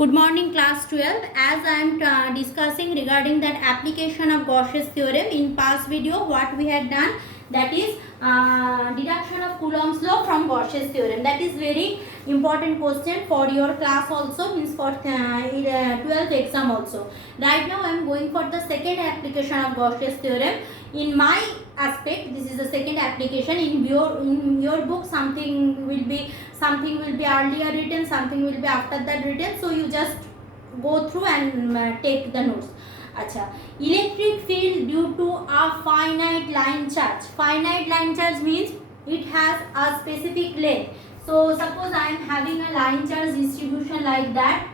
Good morning class 12. As I am discussing regarding that application of Gauss's theorem in past video, what we had done, that is deduction of Coulomb's law from Gauss's theorem. That is very important question for your class also, means for 12th exam also. Right now I am going for the second application of Gauss's theorem. In my aspect, this is the second application. In your book something will be earlier written, something will be after that written, so you just go through and take the notes. Acha, electric field due to a finite line charge. Finite line charge means it has a specific length. So suppose I am having a line charge distribution like that.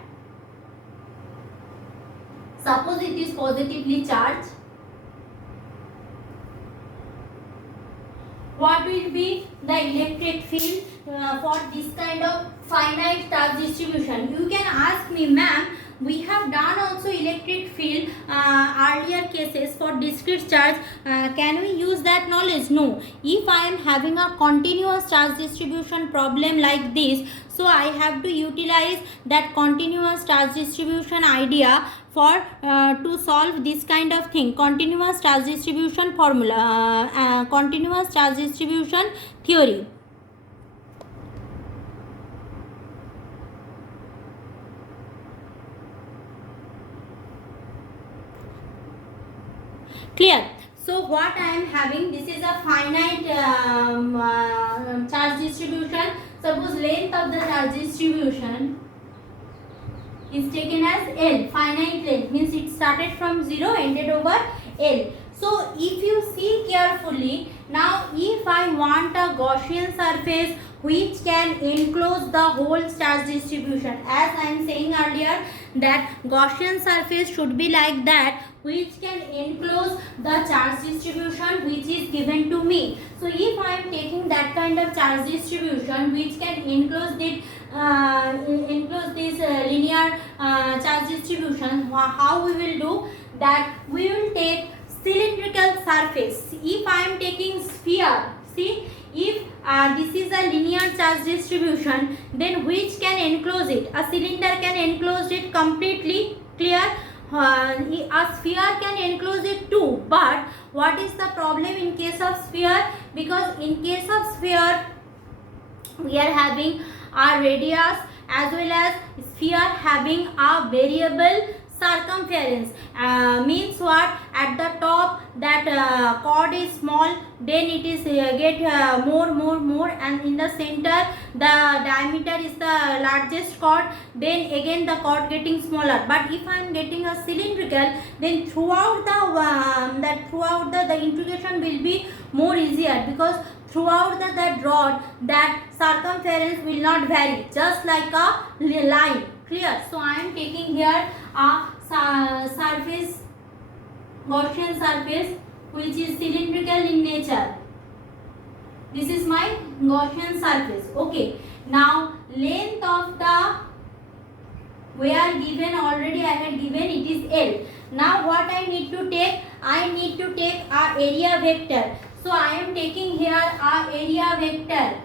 Suppose it is positively charged. What will be the electric field for this kind of finite charge distribution? You can ask me, ma'am, we have done also electric field earlier cases for discrete charge. Can we use that knowledge? No. If I am having a continuous charge distribution problem like this, so I have to utilize that continuous charge distribution idea for to solve this kind of thing. Continuous charge distribution formula, continuous charge distribution theory. Clear? So what I am having, this is a finite charge distribution. Suppose length of the charge distribution is taken as L, finite length, means it started from 0, ended over L. So if you see carefully, now if I want a Gaussian surface which can enclose the whole charge distribution, as I am saying earlier that Gaussian surface should be like that, which can enclose the charge distribution which is given to me. So if I am taking that kind of charge distribution which can enclose this linear charge distribution, how we will do that? We will take cylindrical surface. If I am taking sphere, see, if this is a linear charge distribution, then which can enclose it? A cylinder can enclose it completely. Clear? A sphere can enclose it too, but what is the problem in case of sphere? Because in case of sphere we are having a radius as well as sphere having a variable circumference. Means what? At the top that chord is small, then it is get more, and in the center the diameter is the largest chord, then again the chord getting smaller. But if I am getting a cylindrical, then throughout the integration will be more easier, because throughout that rod that circumference will not vary, just like a line. Clear? So I am taking here a surface, Gaussian surface, which is cylindrical in nature. This is my Gaussian surface. Okay. Now length of the, where given already I had given, it is L. Now what I need to take? I need to take a area vector. So I am taking here a area vector.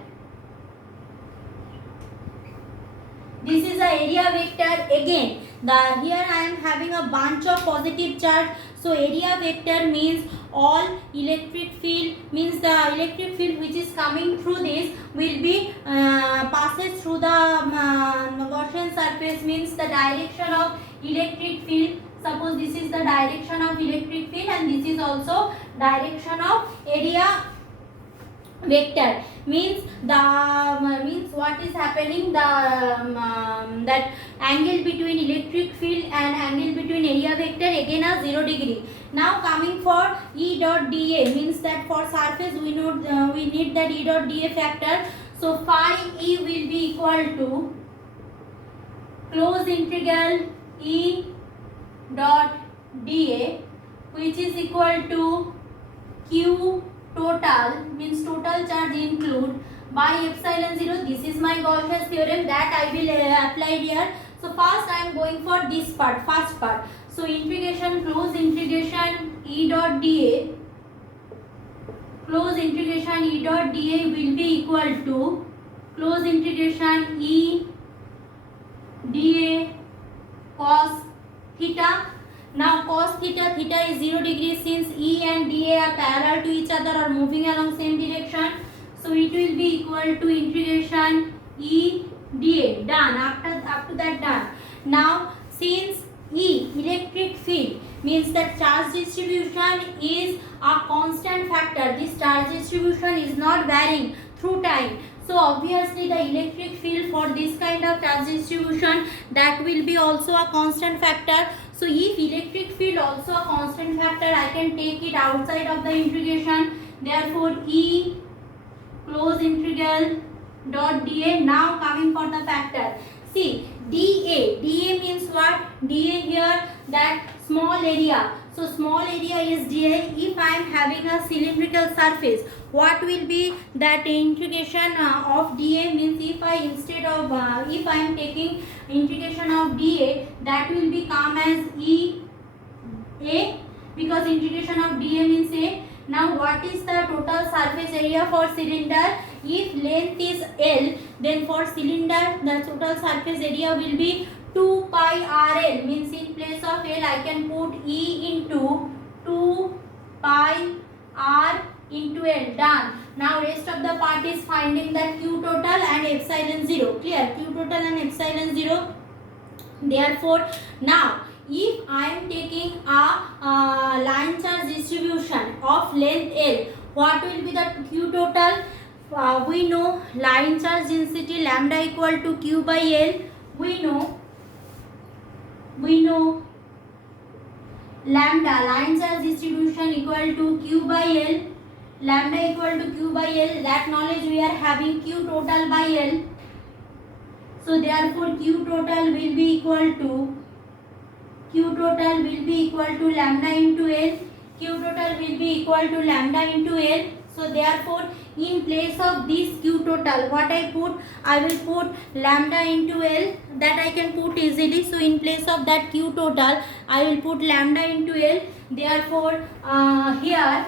This is the area vector again. Here I am having a bunch of positive charge. So area vector means all electric field, means the electric field which is coming through this will be passes through the Gaussian surface, means the direction of electric field. Suppose this is the direction of electric field and this is also direction of area vector. Means what is happening, the that angle between electric field and angle between area vector again are 0 degree. Now coming for E dot dA, means that for surface we need that E dot dA factor. So phi E will be equal to close integral E dot dA, which is equal to Q total, means total charge include, by epsilon 0. This is my Gauss's theorem that I will apply here. So first I am going for this part, first part. So integration, close integration E dot dA, close integration E dot dA will be equal to close integration E dA cos theta. Now cos theta, theta is 0 degrees since E and dA are parallel to each other or moving along same direction. So it will be equal to integration E dA. Done. Up to that done. Now since E, electric field, means that charge distribution is a constant factor. This charge distribution is not varying through time. So obviously the electric field for this kind of charge distribution, that will be also a constant factor. So if electric field also a constant factor, I can take it outside of the integration. Therefore E close integral dot dA. Now coming for the factor. See, dA means what? dA here, that small area. So small area is dA. If I am having a cylindrical surface, what will be that integration of dA? Means if I instead of if I am taking integration of dA, that will become as A, because integration of dA means A. Now what is the total surface area for cylinder? If length is L, then for cylinder the total surface area will be 2 pi RL. Means in place of L I can put E into 2 pi R into L. Done. Now rest of the part is finding that Q total and epsilon 0. Clear? Q total and epsilon 0. Therefore now if I am taking a line charge distribution of length L, what will be the Q total? We know line charge density lambda equal to Q by L. We know lambda, line charge distribution, equal to Q by L. Lambda equal to Q by L. That knowledge we are having. Q total by L. So therefore Q total will be equal to lambda into L. Q total will be equal to lambda into L. So therefore in place of this Q total, what I put? I will put lambda into L. That I can put easily. So in place of that Q total, I will put lambda into L. Therefore here,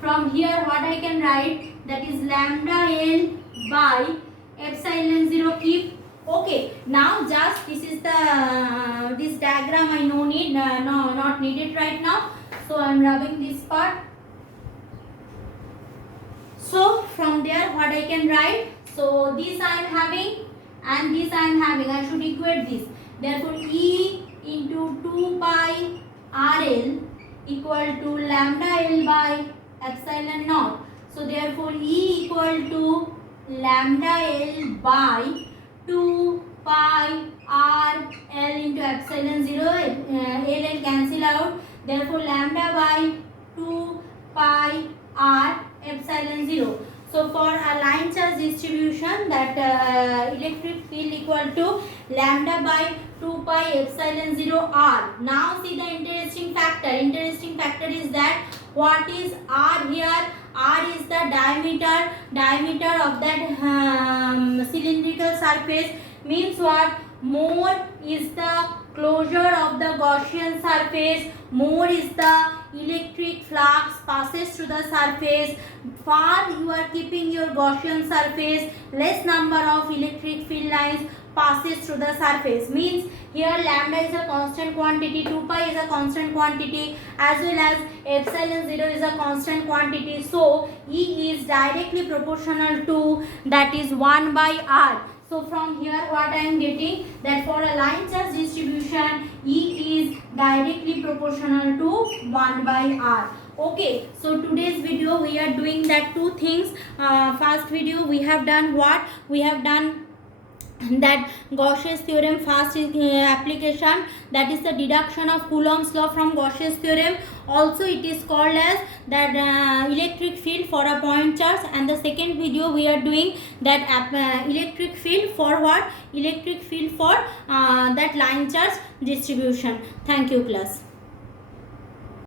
from here what I can write, that is lambda L by epsilon 0. Keep. Okay, now just this is the this diagram I need not needed right now. So I am rubbing this part. So from there what I can write? So this I am having and this I am having. I should equate this. Therefore E into 2 pi RL equal to lambda L by epsilon naught. So therefore E equal to lambda L by 2 pi R L into epsilon 0. L cancel out. Therefore lambda by 2 pi R epsilon 0. So for a line charge distribution, that electric field equal to lambda by 2 pi epsilon 0 R. Now see the interesting factor. Interesting factor is that what is R here? R is the diameter of that cylindrical surface. Means what? More is the closure of the Gaussian surface, more is the electric flux passes through the surface. Far you are keeping your Gaussian surface, less number of electric field lines passes through the surface. Means here lambda is a constant quantity, 2 pi is a constant quantity, as well as epsilon 0 is a constant quantity. So E is directly proportional to, that is 1 by R. So from here what I am getting, that for a line charge distribution, E is directly proportional to 1 by R. Okay, so today's video we are doing that two things. First video we have done what? We have done that Gauss's theorem fast application, that is the deduction of Coulomb's law from Gauss's theorem. Also it is called as that electric field for a point charge, and the second video we are doing that electric field for what? Electric field for that line charge distribution. Thank you class.